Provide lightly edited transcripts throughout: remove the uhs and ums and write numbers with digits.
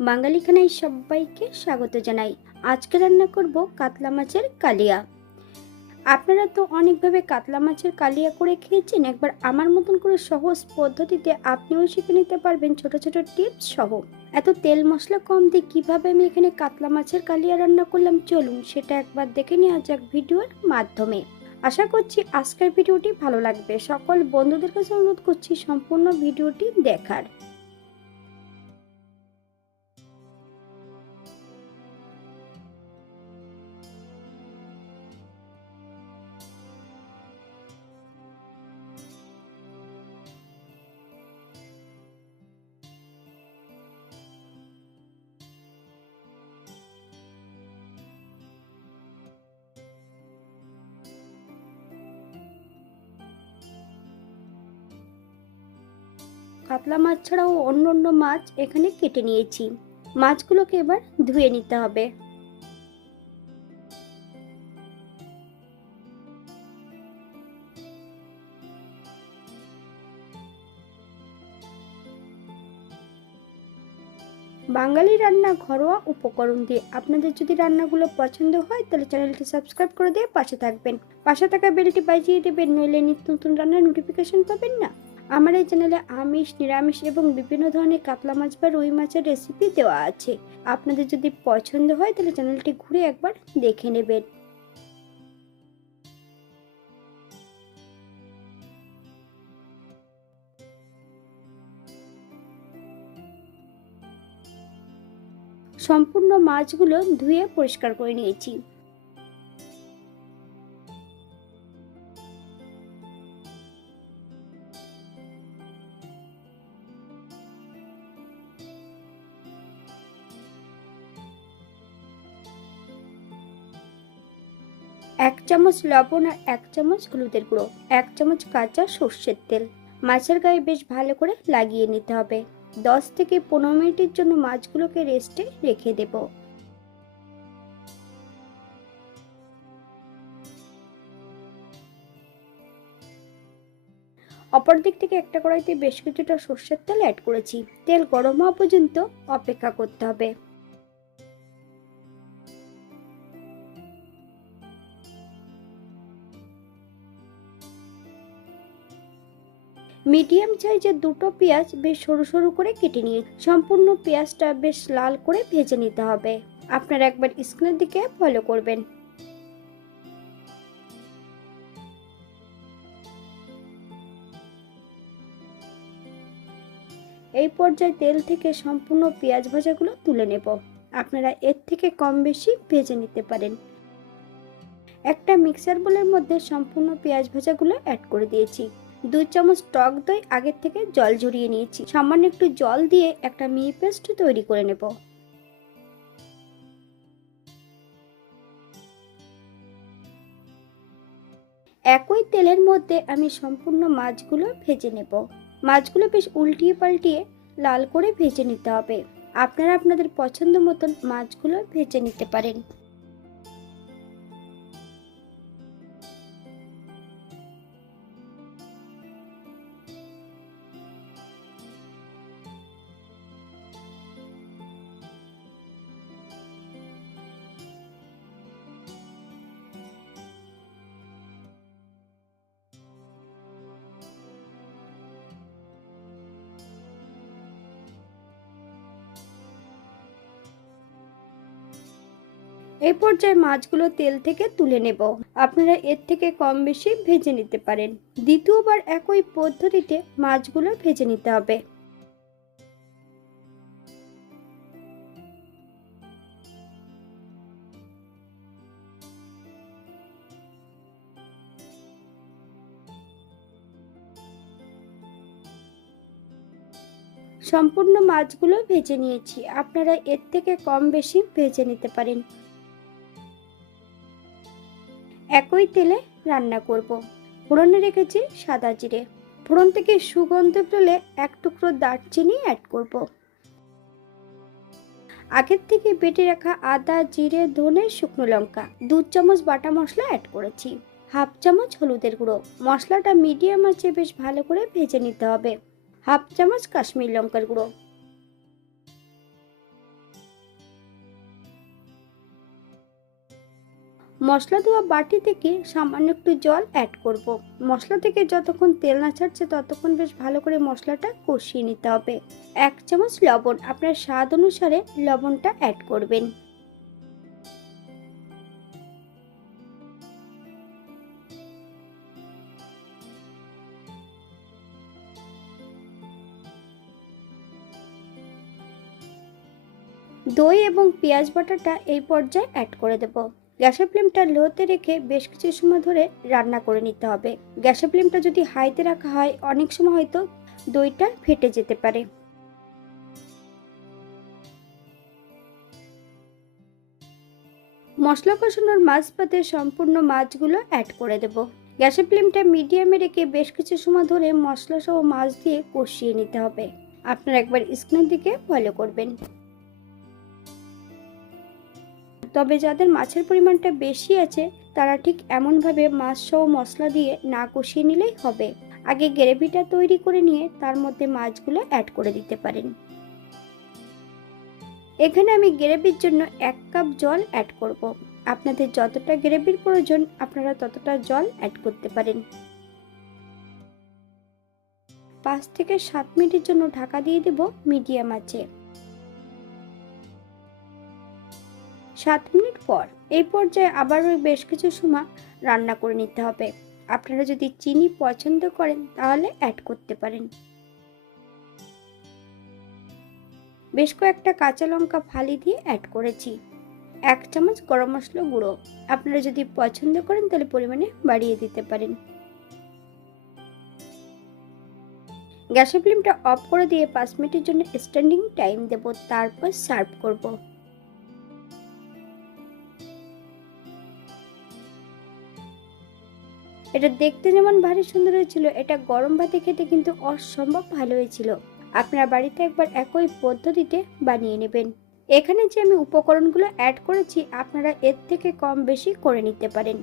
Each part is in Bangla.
বাঙালি খানায় সবাইকে স্বাগত জানাই। আজকে রান্না করব কাতলা মাছের কালিয়া। আপনারা তো অনেকভাবে কাতলা মাছের কালিয়া করে খেয়েছেন। একবার আমার মতন করে সহজ পদ্ধতিতে আপনিও শিখে নিতে পারবেন ছোট ছোট টিপস সহ। এত তেল মশলা কম দিয়ে কিভাবে আমি এখানে কাতলা মাছের কালিয়া রান্না করলাম, চলুন সেটা একবার দেখে নেওয়া যাক ভিডিওর মাধ্যমে। আশা করছি আজকের ভিডিওটি ভালো লাগবে। সকল বন্ধুদের কাছে অনুরোধ করছি সম্পূর্ণ ভিডিওটি দেখার। কাতলা মাছ ছাড়াও অন্য অন্য মাছ এখানে কেটে নিয়েছি। মাছগুলোকে এবার ধুয়ে নিতে হবে। বাঙালি রান্না ঘরোয়া উপকরণ দিয়ে। আপনাদের যদি রান্নাগুলো পছন্দ হয় তাহলে চ্যানেলটি সাবস্ক্রাইব করে দিয়ে পাশে থাকবেন। পাশে থাকা বেলটি বাজিয়ে দেবেন, নইলে নিত্য নতুন রান্নার নোটিফিকেশন পাবেন না। আমার এই চ্যানেলে আমিষ, নিরামিষ এবং বিভিন্ন ধরনের কাতলা মাছ বা রুই মাছের রেসিপি দেওয়া আছে। আপনাদের যদি পছন্দ হয় তাহলে চ্যানেলটি ঘুরে একবার দেখে নেবেন। সম্পূর্ণ মাছগুলো ধুয়ে পরিষ্কার করে নিয়েছি। এক চামচ লবণ আর এক চামচ হলুদের গুঁড়ো, এক চামচ কাঁচা সর্ষের তেল মাছের গায়ে বেশ ভালো করে লাগিয়ে নিতে হবে। 10 থেকে 15 মিনিটের জন্য মাছগুলোকে রেস্টে রেখে দেব। অপর দিক থেকে একটা কড়াইতে বেশ কিছুটা সর্ষের তেল অ্যাড করেছি। তেল গরম হওয়া পর্যন্ত অপেক্ষা করতে হবে। মিডিয়াম সাইজের দুটো পেঁয়াজ বেশ সরু সরু করে কেটে নিয়ে সম্পূর্ণ পেঁয়াজটা বেশ লাল করে ভেজে নিতে হবে। আপনারা একবার স্ক্রিনের দিকে ফলো করবেন। এই পর্যায়ে তেল থেকে সম্পূর্ণ পেঁয়াজ ভাজাগুলো তুলে নেব। আপনারা এর থেকে কম বেশি ভেজে নিতে পারেন। একটা মিক্সার বোলের মধ্যে সম্পূর্ণ পেঁয়াজ ভাজাগুলো অ্যাড করে দিয়েছি। 2 চামচ টক দই আগের থেকে জল ঝরিয়ে নিয়েছি। সামান্য একটু জল দিয়ে একটা মিহি পেস্ট তৈরি করে নেব। একই তেলের মধ্যে আমি সম্পূর্ণ মাছগুলো ভেজে নেব। মাছগুলো বেশ উল্টিয়ে পাল্টিয়ে লাল করে ভেজে নিতে হবে। আপনারা আপনাদের পছন্দ মতন মাছগুলো ভেজে নিতে পারেন। এই পর্যায়ে মাছগুলো তেল থেকে তুলে নেব। আপনারা এর থেকে কম বেশি ভেজে নিতে পারেন। দ্বিতীয়বার একই পদ্ধতিতে মাছগুলো ভেজে নিতে হবে। সম্পূর্ণ মাছগুলো ভেজে নিয়েছি। আপনারা এর থেকে কম বেশি ভেজে নিতে পারেন। একই তেলে রান্না করব। ফোড়নে রেখেছি সাদা জিরে। ফোড়ন থেকে সুগন্ধ পেলে এক টুকরো দারচিনি অ্যাড করব। আগের থেকে বেটে রাখা আদা, জিরে, ধনে, শুকনো লঙ্কা, 2 চামচ বাটা মশলা অ্যাড করেছি। হাফ চামচ হলুদের গুঁড়ো। মশলাটা মিডিয়াম আঁচে বেশ ভালো করে ভেজে নিতে হবে। হাফ চামচ কাশ্মীর লঙ্কার গুঁড়ো। মশলা ধোয়া বাটি থেকে সামান্য একটু জল অ্যাড করব। মশলা থেকে যতক্ষণ তেল না ছাড়ছে ততক্ষণ বেশ ভালো করে মশলাটা কষিয়ে নিতে হবে। 1 চামচ লবণ, আপনার স্বাদ অনুসারে লবণটা অ্যাড করবেন। দই এবং পেঁয়াজ বাটাটা এই পর্যায়ে অ্যাড করে দেব। গ্যাসের ফ্লেমটা লোতে রেখে বেশ কিছু সময় ধরে রান্না করে নিতে হবে। গ্যাসের ফ্লেমটা যদি হাইতে রাখা হয় অনেক সময় হয়তো দইটা ফেটে যেতে পারে। মশলা কষানোর মাঝপথে সম্পূর্ণ মাছগুলো অ্যাড করে দেব। গ্যাসের ফ্লেমটা মিডিয়ামে রেখে বেশ কিছু সময় ধরে মশলা সহ মাছ দিয়ে কষিয়ে নিতে হবে। আপনারা একবার স্ক্রিনের দিকে ফলো করবেন। তবে যাদের মাছের পরিমাণটা বেশি আছে তারা ঠিক এমনভাবে মাছ সহ মশলা দিয়ে না কষিয়ে নিলেই হবে। আগে গ্রেভিটা তৈরি করে নিয়ে তার মধ্যে মাছগুলো অ্যাড করে দিতে পারেন। এখানে আমি গ্রেভির জন্য 1 কাপ জল অ্যাড করব। আপনাদের যতটা গ্রেভির প্রয়োজন আপনারা ততটা জল অ্যাড করতে পারেন। 5 থেকে 7 মিনিটের জন্য ঢাকা দিয়ে দেব মিডিয়াম আঁচে। 7 মিনিট পর এই পর্যায়ে আবারও বেশ কিছু সময় রান্না করে নিতে হবে। আপনারা যদি চিনি পছন্দ করেন তাহলে অ্যাড করতে পারেন। বেশ কয়েকটা কাঁচা লঙ্কা ফালি দিয়ে অ্যাড করেছি। 1 চামচ গরম মশলা গুঁড়ো, আপনারা যদি পছন্দ করেন তাহলে পরিমাণে বাড়িয়ে দিতে পারেন। গ্যাসের ফ্লেমটা অফ করে দিয়ে 5 মিনিটের জন্য স্ট্যান্ডিং টাইম দেব, তারপর সার্ভ করব। এটা দেখতে যেমন ভারী সুন্দর হয়েছিল, এটা গরম ভাতে খেতে কিন্তু অসম্ভব ভালো হয়েছিল। আপনারা বাড়িতে একবার একই পদ্ধতিতে বানিয়ে নেবেন। এখানে যে আমি উপকরণগুলো অ্যাড করেছি আপনারা এর থেকে কম বেশি করে নিতে পারেন।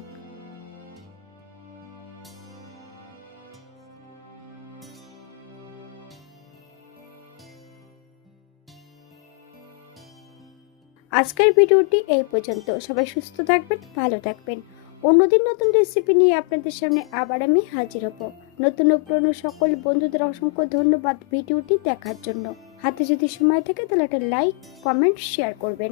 আজকের ভিডিওটি এই পর্যন্ত। সবাই সুস্থ থাকবেন, ভালো থাকবেন। অন্যদিন নতুন রেসিপি নিয়ে আপনাদের সামনে আবার আমি হাজির হব। নতুন ও পুরনো সকল বন্ধুদের অসংখ্য ধন্যবাদ ভিডিওটি দেখার জন্য। হাতে যদি সময় থাকে তাহলে একটা লাইক, কমেন্ট, শেয়ার করবেন।